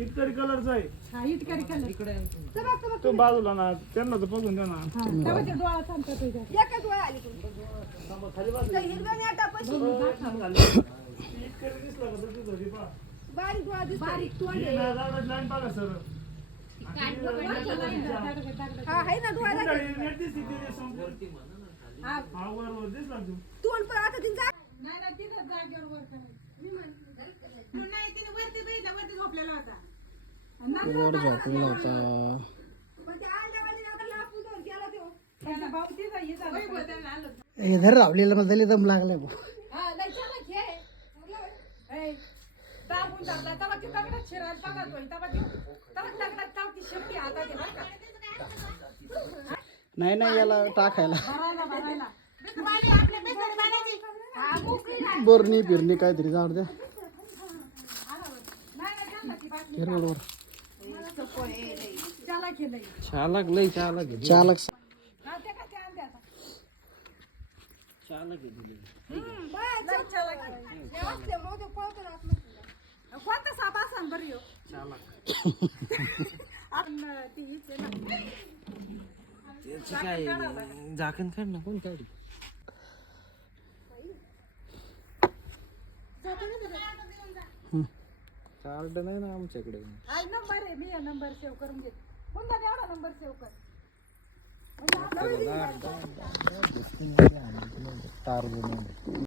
इटकरी कलरचा आहे. हा इटकरी कलर इकडे तो बाजूला ना त्यांना तर बघून द्या ना. तेव्हा ते डोळा सांगतो तुझ्या एकच डोळा आली खाली बाजू. हिरव्या नेटापाशी इटकरी दिसला का तर तुझं पहा. बारीक डोळा दिसतो बारीक तोंड ही आहे. ना दावडाची लाईन बघा सर. हा आहे ना डोळा नेट दिसते ते संपूर्ण. हा हा वर दिसला तू. तोंड पण आता तिने नाही ना तिथं जागेवर वर करायचं. नाही तिने वरती बघितला वरती झोपलेला होता वर झोपलेला होता. पण त्या आल्यावाली आता लापून गेला तो त्याचा भाऊ तिचा हे झाला. हे धर रावलेला मधली दम लागलाय भाऊ. हा लय छान खेळ ए, दाबून टाकला तेव्हा ती दगडात शिरायला बघतोय तेव्हा दगडात चावती शिरती हातात आहे बरं का. नाही नाही याला टाकायला भरायला बरणी फिरणी काहीतरी जाऊ द्या हिरवळवर त्याला केलंय चालक लय चालक हा ते का ते आणते आता लय चालक आहे. कोणता साप असा बरं यो आपण ती हीच आहे ना काय झाकण काढ ना कोण काढ कार्ड नाही ना आमच्याकडे आज नंबर आहे मी नंबर सेव्ह करून घेत कोणता एवढा नंबर सेव्ह कर तार